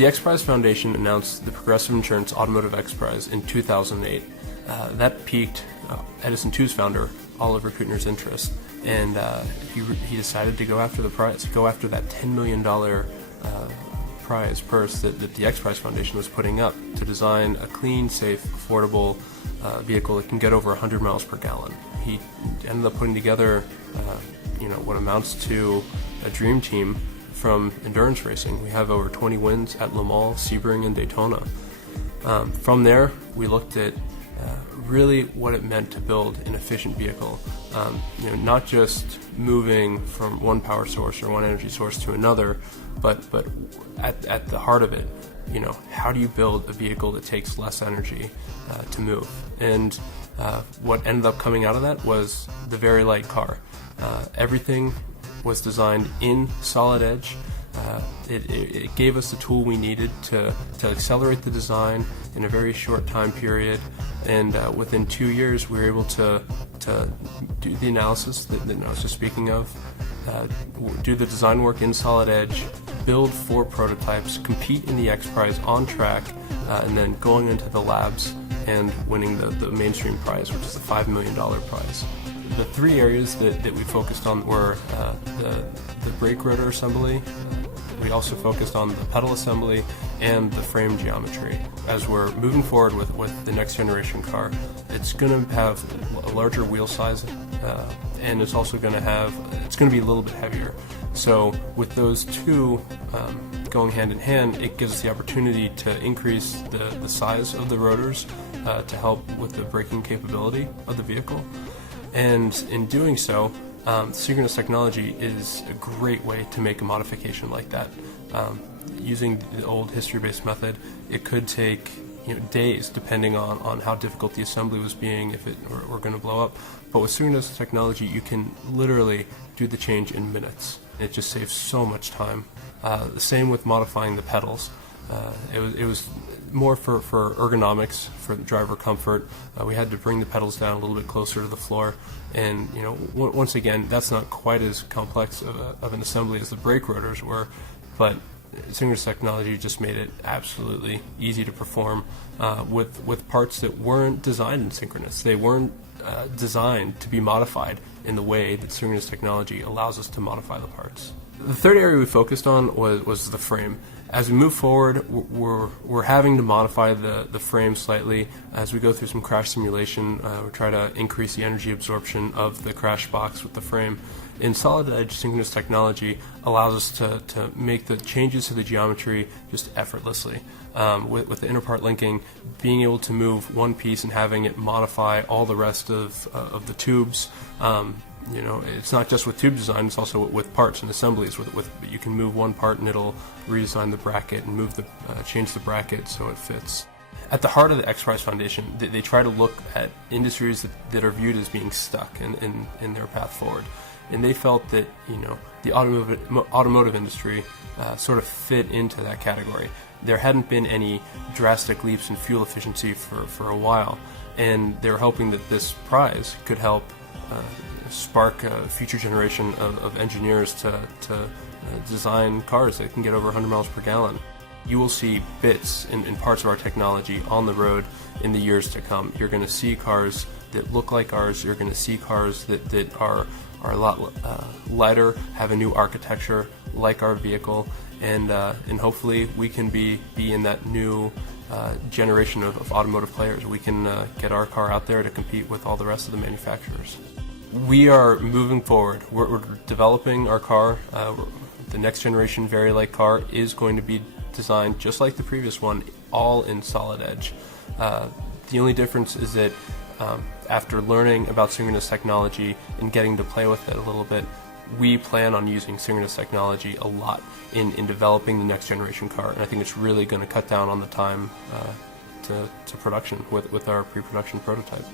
The X Prize Foundation announced the Progressive Insurance Automotive X Prize in 2008. That piqued Edison2's founder, Oliver Kuttner's interest, and he decided to go after the prize, go after that $10 million prize purse that the X Prize Foundation was putting up to design a clean, safe, affordable vehicle that can get over 100 miles per gallon. He ended up putting together what amounts to a dream team from endurance racing. We have over 20 wins at Le Mans, Sebring, and Daytona. From there, we looked at really what it meant to build an efficient vehicle. Not just moving from one power source or one energy source to another, but at the heart of it, how do you build a vehicle that takes less energy to move? And what ended up coming out of that was the very light car. Everything was designed in solid edge. It gave us the tool we needed to accelerate the design in a very short time period, and within 2 years we were able to do the analysis that I was just speaking of, do the design work in solid edge, build 4 prototypes, compete in the X Prize on track, and then going into the labs and winning the mainstream prize, which is the $5 million prize. The 3 areas that we focused on were the brake rotor assembly. We also focused on the pedal assembly and the frame geometry. As we're moving forward with the next generation car, it's going to have a larger wheel size, and it's also going to be a little bit heavier. So with those two going hand in hand, it gives us the opportunity to increase the size of the rotors to help with the braking capability of the vehicle. And in doing so, synchronous technology is a great way to make a modification like that. Using the old history-based method, it could take days, depending on how difficult the assembly was being, if it were going to blow up. But with synchronous technology, you can literally do the change in minutes. It just saves so much time. The same with modifying the pedals. It was more for ergonomics, for the driver comfort. We had to bring the pedals down a little bit closer to the floor, and once again, that's not quite as complex of an assembly as the brake rotors were, but synchronous technology just made it absolutely easy to perform with parts that weren't designed in synchronous. They weren't designed to be modified in the way that synchronous technology allows us to modify the parts. The third area we focused on was the frame. As we move forward, we're having to modify the frame slightly. As we go through some crash simulation, we try to increase the energy absorption of the crash box with the frame. In solid edge, synchronous technology allows us to make the changes to the geometry just effortlessly. With the inner part linking, being able to move one piece and having it modify all the rest of the tubes. It's not just with tube design, it's also with parts and assemblies. You can move one part and it'll redesign the bracket and change the bracket so it fits. At the heart of the X Prize Foundation, they try to look at industries that are viewed as being stuck in their path forward. And they felt that the automotive industry sort of fit into that category. There hadn't been any drastic leaps in fuel efficiency for a while, and they were hoping that this prize could help spark a future generation of engineers to design cars that can get over 100 miles per gallon. You will see bits and parts of our technology on the road in the years to come. You're going to see cars that look like ours. You're going to see cars that are a lot lighter, have a new architecture like our vehicle, and hopefully we can be in that new generation of automotive players. We can get our car out there to compete with all the rest of the manufacturers. We are moving forward. We're developing our car. The next generation very light car is going to be designed just like the previous one, all in solid edge. The only difference is that after learning about synchronous technology and getting to play with it a little bit, we plan on using synchronous technology a lot in developing the next generation car, and I think it's really going to cut down on the time to production with our pre-production prototype.